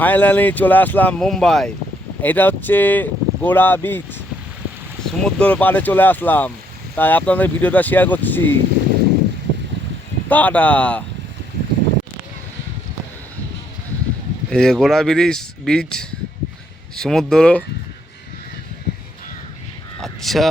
ফাইনালি চলে আসলাম মুম্বাই। এটা হচ্ছে গোড়া বিচ, সমুদ্র পাড়ে চলে আসলাম, তাই আপনাদের ভিডিওটা শেয়ার করছি। টাটা। এই যে গোড়া বিচ, সমুদ্র। আচ্ছা,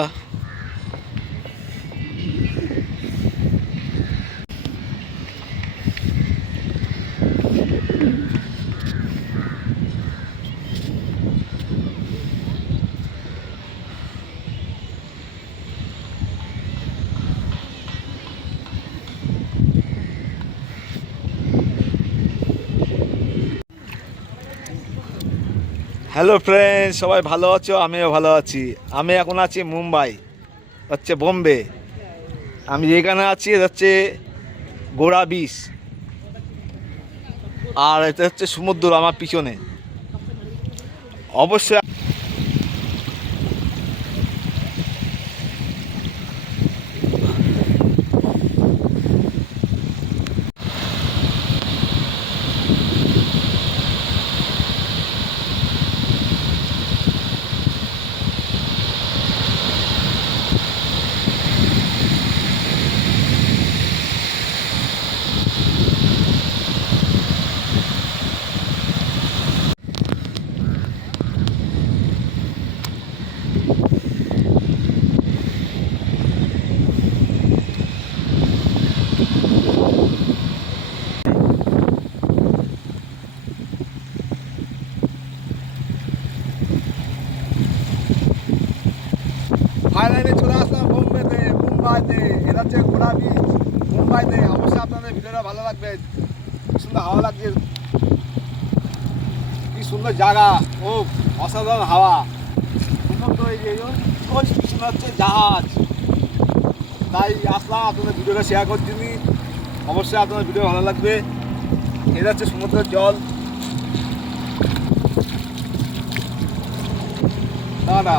হ্যালো ফ্রেন্ডস, সবাই ভালো আছো? আমিও ভালো আছি। আমি এখন আছি মুম্বাই, হচ্ছে বোম্বে। আমি যেখানে আছি এটা হচ্ছে গোড়া বিচ, আর এটা হচ্ছে সমুদ্র আমার পিছনে। অবশ্যই ফাইনালি চলে আসলাম মুম্বাইতে। এটা হচ্ছে গোড়া বিচ, মুম্বাইতে। অবশ্যই আপনাদের ভিডিওটা ভালো লাগবে। সুন্দর হাওয়া লাগছে, কি সুন্দর জায়গা, ও অসাধারণ হাওয়া। সমুদ্র, এই যে ওই পিছনে হচ্ছে জাহাজ। তাই আসলাম আপনাদের ভিডিওটা শেয়ার করছি। অবশ্যই আপনাদের ভিডিও ভালো লাগবে। এটা হচ্ছে সমুদ্রের জল। না,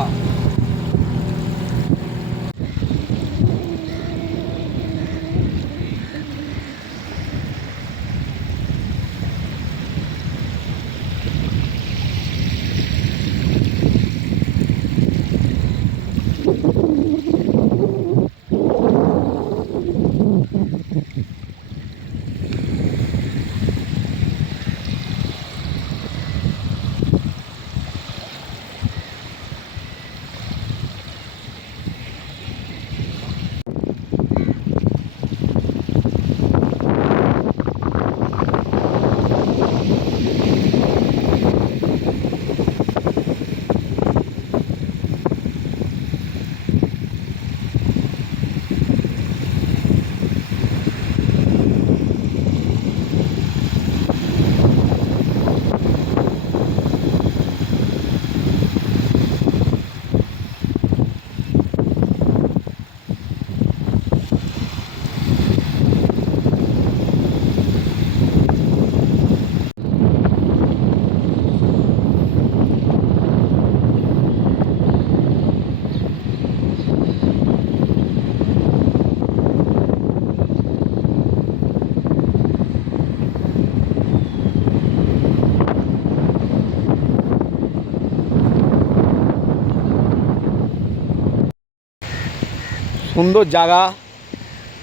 সুন্দর জায়গা,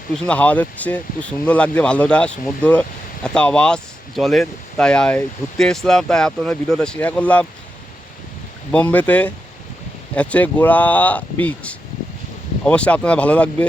খুব সুন্দর হাওয়া দিচ্ছে, খুব সুন্দর লাগছে। ভালোটা সমুদ্র, এত আওয়াজ জলের, তাই ঘুরতে এসলাম। তাই আপনাদের ভিডিওটা শেয়ার করলাম। বোম্বেতে হচ্ছে গোড়া বিচ, অবশ্যই আপনাদের ভালো লাগবে।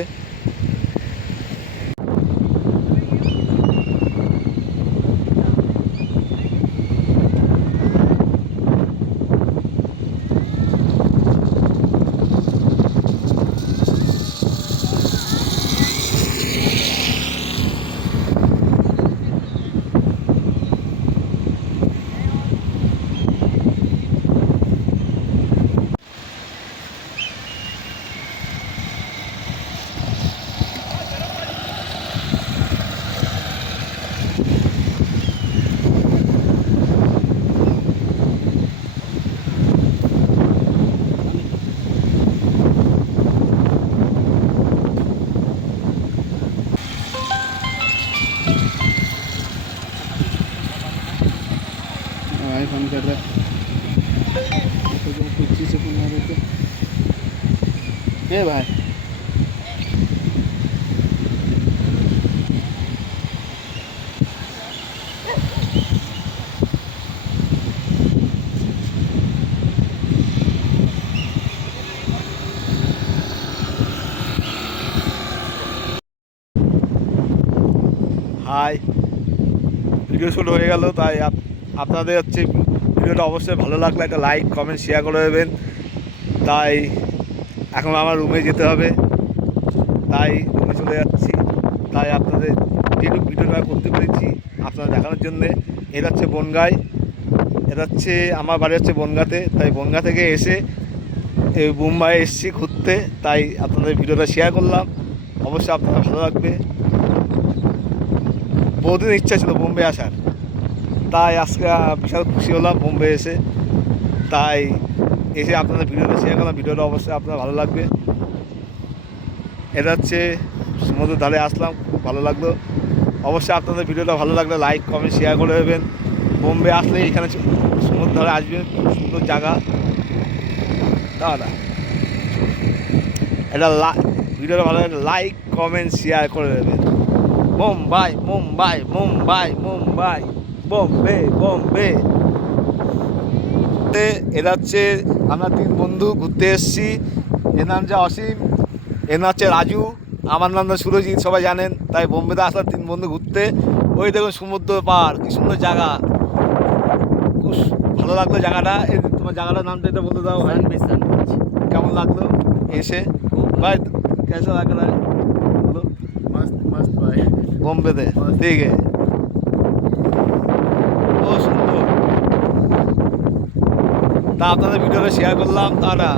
ए भाई হাই, ভিডিও শুরু হয়ে গেল, তাই আপনাদের হচ্ছে ভিডিওটা অবশ্যই ভালো লাগলে একটা লাইক কমেন্ট শেয়ার করে দেবেন। তাই এখন আমার রুমে যেতে হবে, তাই রুমে চলে যাচ্ছি। তাই আপনাদের যেটুকু ভিডিওটা করতে পেরেছি আপনারা দেখানোর জন্যে। এটা হচ্ছে বনগাঁয়, এটা হচ্ছে আমার বাড়ি হচ্ছে বনগাঁতে। তাই বনগাঁ থেকে এসে এই মুম্বাই এসেছি ঘুরতে, তাই আপনাদের ভিডিওটা শেয়ার করলাম। অবশ্যই আপনারা ভালো লাগবে। বহুদিন ইচ্ছা ছিল বোম্বে আসার, তাই আজকে বিশাল খুশি হলাম বোম্বে এসে। তাই এসে আপনাদের ভিডিওটা শেয়ার করলাম, ভিডিওটা অবশ্যই আপনার ভালো লাগবে। এটা হচ্ছে সমুদ্রের ধারে আসলাম, খুব ভালো লাগলো। অবশ্যই আপনাদের ভিডিওটা ভালো লাগলে লাইক কমেন্ট শেয়ার করে দেবেন। বোম্বে আসলে এখানে সমুদ্র ধারে আসবেন, খুব সুন্দর জায়গা। দাদা এটা ভিডিওটা ভালো লাগলে লাইক কমেন্ট শেয়ার করে দেবেন। মুম্বাই মুম্বাই মুম্বাই মুম্বাই, বোম্বে বোম্বে। এরা হচ্ছে আমরা 3 বন্ধু ঘুরতে এসেছি। এর নাম হচ্ছে অসীম, এর নাম হচ্ছে রাজু, আমার নাম সুরজিৎ, সবাই জানেন। তাই বোম্বেতে আসলাম 3 বন্ধু ঘুরতে। ওই দেখুন সমুদ্র পার, কি সুন্দর জায়গা, খুব ভালো লাগলো জায়গাটা। এই তোমার জায়গাটার নামটা এটা বলে দাও ভাই, কেমন লাগলো এসে? ভাই কেসা লাগ রা হ্যায় বলো। मस्त मस्त भाई বোম্বেতে ঠিক আছে, ও সুন্দর। তা আপনাদের ভিডিওটা শেয়ার করলাম, টাটা।